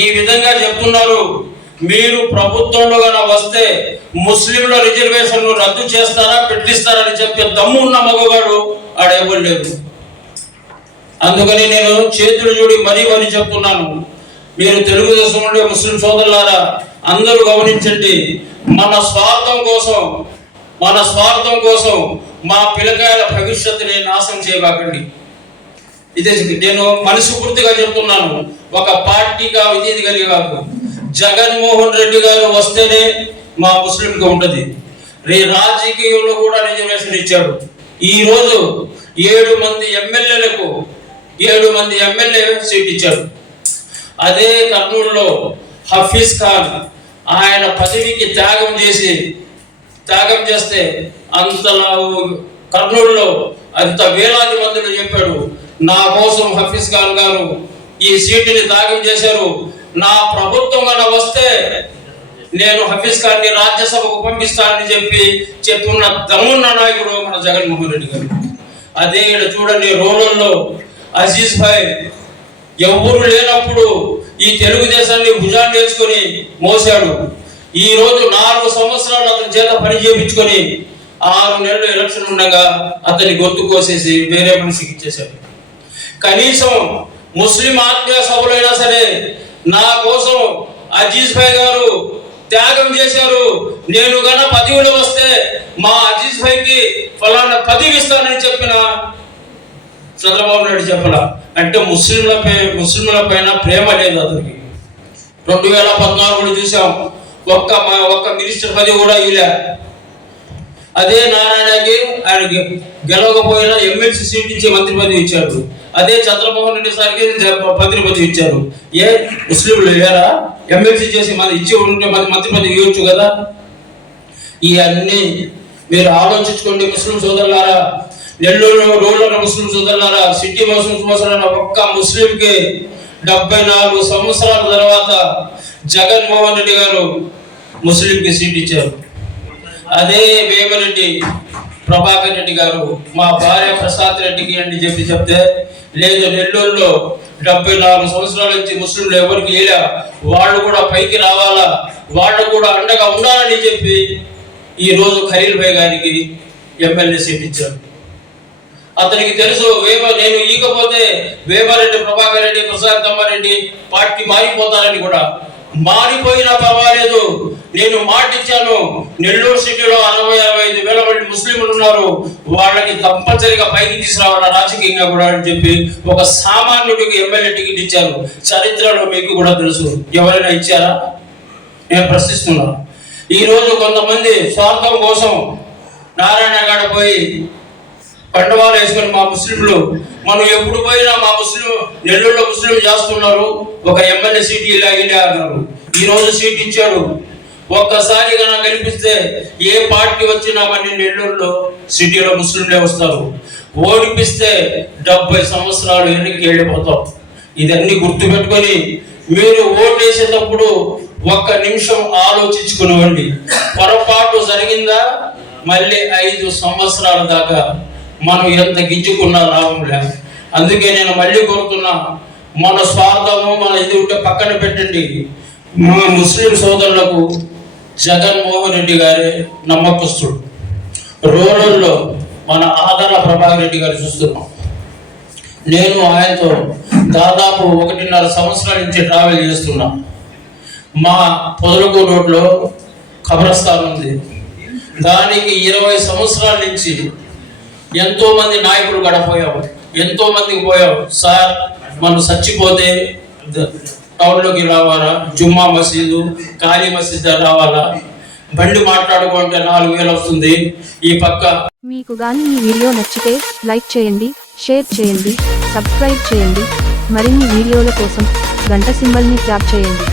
ఈ విధంగా చెప్తున్నారు. మీరు ప్రభుత్వంలో కన్నా వస్తే ముస్లింల రిజర్వేషన్ రద్దు చేస్తారా పెట్టిస్తారని చెప్పే దమ్ము ఉన్న మగవాడు ఆడేవ్వలేదు. అందుకని నేను చేతులు చూడి మరీ చెప్తున్నాను. మీరు తెలుగుదేశం నుండి ముస్లిం సోదరులారా అందరూ గమనించండి. మన స్వార్థం కోసం మా పిల్లకాయల భవిష్యత్తుని నాశనం చేయబాకండి. ఇదే నేను మనస్ఫూర్తిగా చెప్తున్నాను. ఒక పార్టీగా ఇది కలిగి కాదు. జగన్మోహన్ రెడ్డి గారు వస్తేనే మా ముస్లింకి ఉంటుంది. రాజకీయంలో కూడా రిజర్వేషన్ ఇచ్చాడు. ఈ రోజు 7 మంది ఎమ్మెల్యేలకు 7 మంది ఎమ్మెల్యే సీట్ ఇచ్చాడు. అదే కర్నూలులో హఫీజ్ ఖాన్ ఆయన పదవికి త్యాగం చేస్తే అంతలా కర్నూలులో అంత వేలాది మందిలో చెప్పాడు, నా కోసం హఫీజ్ ఖాన్ గారు ఈ సీటుని త్యాగం చేశారు. నా ప్రభుత్వం కన్నా వస్తే నేను హఫీజ్ ఖాన్ని రాజ్యసభకు పంపిస్తానని చెప్పున్న దమ్మున్న నాయకుడు మన జగన్మోహన్ రెడ్డి గారు. అదే చూడండి, రూరల్లో అజీజ్ భాయ్ ఎవరు లేనప్పుడు ఈ తెలుగుదేశాన్ని భుజాన్ని వేసుకొని మోసాడు. ఈ రోజు 4 సంవత్సరాలు అతని చేత పని చేయించుకొని 6 నెలలు ఎలక్షన్ ఉండగా అతని గొంతు కోసేసి వేరే మనిషికి ఇచ్చేశాడు. కనీసం ముస్లిం ఆత్మీయ సభలైనా సరే నా కోసం అజీజ్ భాయ్ గారు త్యాగం చేశారు, నేను గన పదవిలో వస్తే మా అజీజ్ భాయ్కి ఫలానా పదవి ఇస్తానని చెప్పిన చంద్రబాబు నాయుడు చెప్పలా. అంటే ముస్లింల పైన ప్రేమ లేదు అతనికి. 2014 చూసాం, ఒక్క మినిస్టర్ పదవి కూడా ఇలా. అదే నారాయణకి ఆయనకి గెలవకపోయినా ఎమ్మెల్సీ సీట్ ఇచ్చి మంత్రి పదవి ఇచ్చారు. అదే చంద్రబాబు నాయుడు సార్కి మంత్రి పదవి ఇచ్చారు. ఏ ముస్లింలు లేరా? ఎమ్మెల్సీ చేసి ఇచ్చి ఉంటే మంత్రి పదవి ఇవ్వచ్చు కదా. ఇవన్నీ మీరు ఆలోచించుకోండి ముస్లిం సోదరులారా. నెల్లూరు రూరల్ ముస్లిం సోదరులారా, సిటీ ముస్లిం సోదరులారా, ఒక్క ముస్లింకి 74 సంవత్సరాల తర్వాత జగన్మోహన్ రెడ్డి గారు ముస్లింకి సీట్ ఇచ్చారు. అదే వేమిరెడ్డి ప్రభాకర్ రెడ్డి గారు మా భార్య ప్రసాద్ రెడ్డికి అని చెప్తే లేదు, నెల్లూరులో 74 సంవత్సరాల నుంచి ముస్లింలు ఎవరికి వేయలే, వాళ్ళు కూడా పైకి రావాలా, వాళ్ళు కూడా అండగా ఉండాలని చెప్పి ఈ రోజు ఖలీల్ భాయ్ గారికి ఎమ్మెల్యే సీట్ ఇచ్చారు. అతనికి తెలుసు నేను ఈకపోతే వేమారెడ్డి ప్రభాకర్ రెడ్డి ప్రసాద్ రెడ్డి పార్టీ మారిపోతారని. కూడా మారిపోయినా పర్వాలేదు, నేను మాట ఇచ్చాను. నెల్లూరు సిటీలో 60-65 వేల మంది ముస్లింలు ఉన్నారు, వాళ్ళకి కంపల్సరీగా పైకి తీసుకురావాల రాజకీయంగా కూడా అని చెప్పి ఒక సామాన్యుడికి ఎమ్మెల్యే టికెట్ ఇచ్చారు. చరిత్రలో మీకు కూడా తెలుసు. ఎవరైనా ఇచ్చారా? నేను ప్రశ్నిస్తున్నాను. ఈరోజు కొంతమంది స్వార్థం కోసం నారాయణ గాడ పోయి పండువాలు వేసుకొని మా ముస్లింలు మనం ఎప్పుడు పోయినా మా నెల్లూరులో ముస్లిం చేస్తున్నారు, ఒక ఎమ్మెల్యే సీట్ ఇలా అన్నారు. ఈ రోజు సీట్ ఇచ్చాడు. ఒక్కసారి కన్నా కనిపిస్తే ఏ పార్టీ వచ్చినా మన నెల్లూరులో సిటీలో ముస్లింలే వస్తారు. ఓడిపిస్తే 70 సంవత్సరాలు వెనక్కి వెళ్ళిపోతాం. ఇదన్నీ గుర్తుపెట్టుకొని మీరు ఓటేసేటప్పుడు ఒక్క నిమిషం ఆలోచించుకునివ్వండి. పొరపాటు జరిగిందా మళ్ళీ 5 సంవత్సరాల దాకా మనం ఎంత గింజుకున్నా లాభం లేదు. అందుకే నేను మళ్ళీ కోరుతున్నా, మన స్వార్థము మన ఇది ఉంటే పక్కన పెట్టండి. మా ముస్లిం సోదరులకు జగన్మోహన్ రెడ్డి గారే నమ్మకస్తుడు. రూరల్లో మన ఆధార ప్రభాకర్ రెడ్డి గారు చూస్తున్నాం. నేను ఆయనతో దాదాపు 1.5 సంవత్సరాల నుంచి ట్రావెల్ చేస్తున్నా. మా పొదలకు రోడ్లో ఖబరస్థాన్ ఉంది. దానికి 20 సంవత్సరాల నుంచి ఎంతో మంది నాయకులు గడపోయాం, ఎంతో మందికి పోయాం. సార్ మనం చచ్చిపోతే టౌన్లోకి రావాలా, జుమ్మా మసీదు కాళీ మసీద్ రావాలా, బండి మాట్లాడుకుంటే 4000 వస్తుంది. ఈ పక్క మీకు గాని ఈ వీడియో నచ్చితే లైక్ చేయండి, షేర్ చేయండి, సబ్స్క్రైబ్ చేయండి. మరిన్ని వీడియోల కోసం గంట సింబల్ని ట్యాప్ చేయండి.